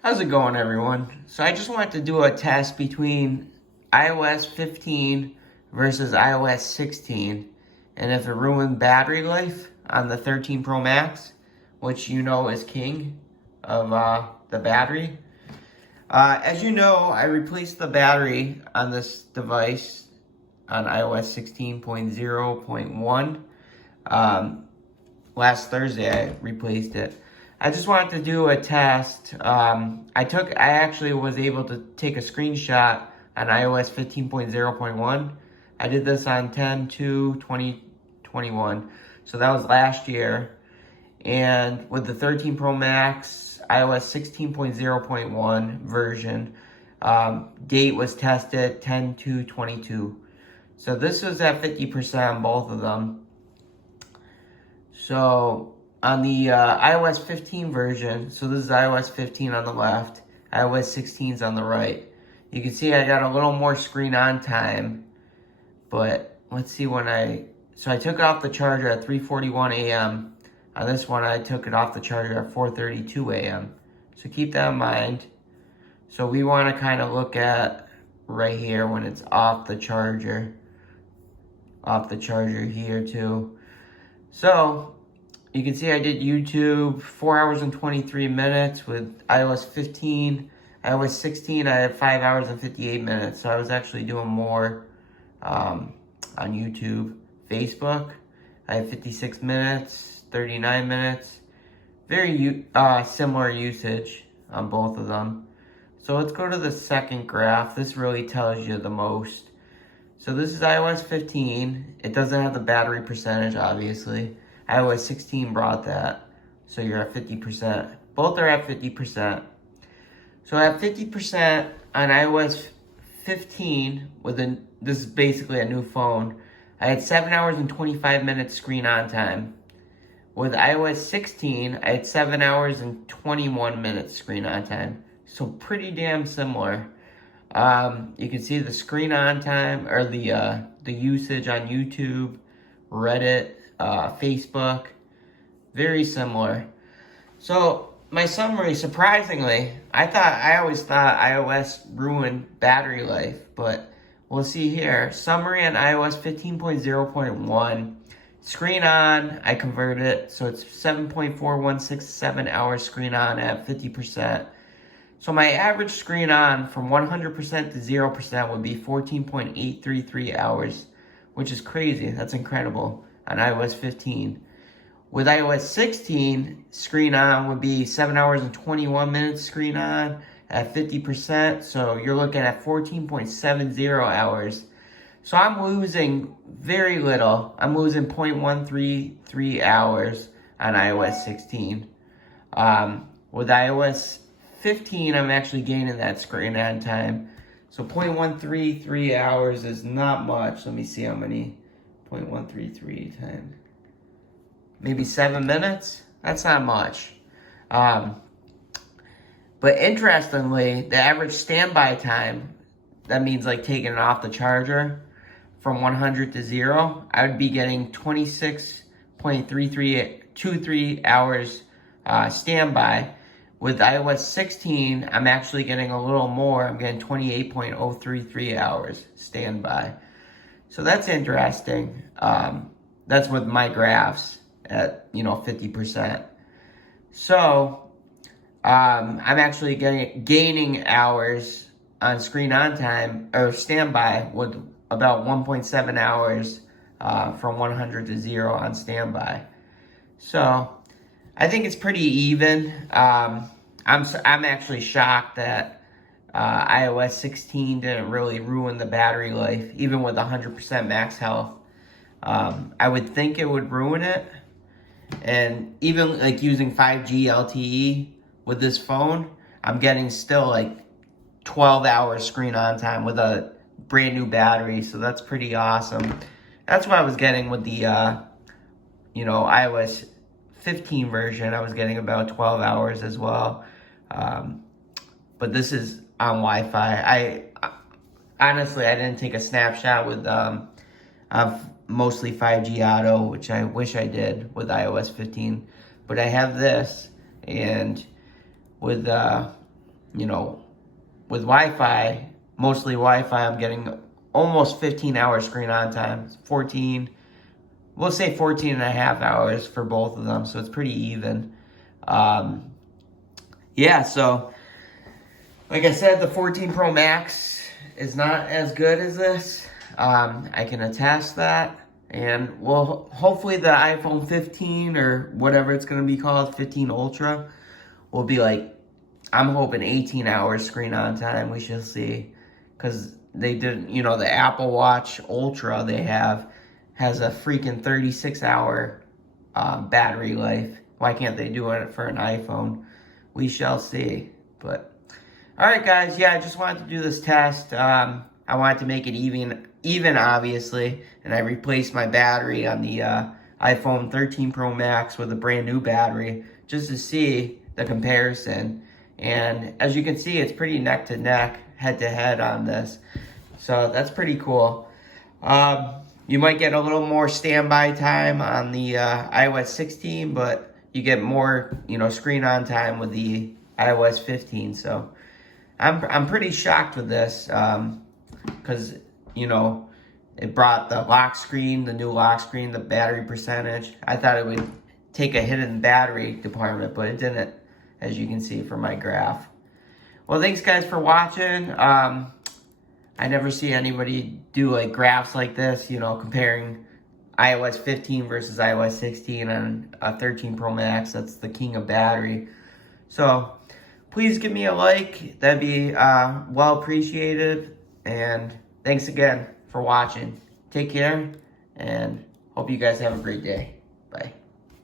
How's it going, everyone? So I just wanted to do a test between iOS 15 versus iOS 16, and if it ruined battery life on the 13 Pro Max, which you know is king of the battery. As you know, I replaced the battery on this device on iOS 16.0.1. Last Thursday I replaced it. I just wanted to do a test. I actually was able to take a screenshot on iOS 15.0.1. I did this on 10/2/2021. So that was last year. And with the 13 Pro Max, iOS 16.0.1 version, date was tested 10/2/22. So this was at 50% on both of them. So on the iOS 15 version, so this is iOS 15 on the left, iOS 16 is on the right. You can see I got a little more screen on time, but let's see so I took it off the charger at 3:41 a.m. On this one, I took it off the charger at 4:32 a.m. So keep that in mind. So we want to kind of look at right here when it's off the charger here too. So you can see I did YouTube 4 hours and 23 minutes with iOS 15. iOS 16, I had 5 hours and 58 minutes. So I was actually doing more on YouTube. Facebook, I had 56 minutes, 39 minutes. Very similar usage on both of them. So let's go to the second graph. This really tells you the most. So this is iOS 15. It doesn't have the battery percentage, obviously. iOS 16 brought that, so you're at 50%. Both are at 50%. So at 50% on iOS 15, this is basically a new phone, I had 7 hours and 25 minutes screen on time. With iOS 16, I had 7 hours and 21 minutes screen on time. So pretty damn similar. You can see the screen on time, or the usage on YouTube, Reddit, Facebook, very similar. So my summary, surprisingly, I always thought iOS ruined battery life, but we'll see here. Summary on iOS 15.0.1. Screen on, I converted it, so it's 7.4167 hours screen on at 50%. So my average screen on from 100% to 0% would be 14.833 hours, which is crazy. That's incredible on iOS 15. With iOS 16, screen on would be 7 hours and 21 minutes screen on at 50%. So you're looking at 14.70 hours. So I'm losing very little. I'm losing 0.133 hours on iOS 16. With iOS 15, I'm actually gaining that screen on time. So 0.133 hours is not much. Let me see how many. 0.133 times. Maybe 7 minutes? That's not much. But interestingly, the average standby time, that means like taking it off the charger from 100 to 0, I would be getting 26.3323 hours standby. With iOS 16, I'm actually getting a little more. I'm getting 28.033 hours standby. So that's interesting. That's with my graphs at 50%. So I'm actually gaining hours on screen on time or standby with about 1.7 hours from 100 to 0 on standby. So I think it's pretty even. I'm actually shocked that iOS 16 didn't really ruin the battery life, even with 100% max health. I would think it would ruin it, and even like using 5G LTE with this phone, I'm getting still like 12 hours screen on time with a brand new battery, so that's pretty awesome. That's what I was getting with the iOS 15 version. I was getting about 12 hours as well. But this is on Wi-Fi. Honestly, I didn't take a snapshot with mostly 5G auto, which I wish I did with iOS 15. But I have this, and with you know, with Wi-Fi, mostly Wi-Fi, I'm getting almost 15 hours screen on time. 14, we'll say 14 and a half hours for both of them, so it's pretty even. Yeah, so like I said, the 14 Pro Max is not as good as this. I can attest that. And well, hopefully the iPhone 15 or whatever it's going to be called, 15 Ultra, will be like, I'm hoping 18 hours screen on time. We shall see. Because they did, you know, the Apple Watch Ultra they have has a freaking 36-hour battery life. Why can't they do it for an iPhone? We shall see. But all right, guys. Yeah, I just wanted to do this test. I wanted to make it even obviously, and I replaced my battery on the iPhone 13 Pro Max with a brand new battery just to see the comparison. And as you can see, it's pretty neck to neck, head to head on this. So that's pretty cool. You might get a little more standby time on the iOS 16, but you get more, you know, screen on time with the iOS 15. So I'm pretty shocked with this because, you know, it brought the lock screen, the new lock screen, the battery percentage. I thought it would take a hit in the battery department, but it didn't, as you can see from my graph. Well, thanks guys for watching. I never see anybody do like graphs like this, you know, comparing iOS 15 versus iOS 16 on a 13 Pro Max. That's the king of battery. So please give me a like. That'd be well appreciated. And thanks again for watching. Take care and hope you guys have a great day. Bye.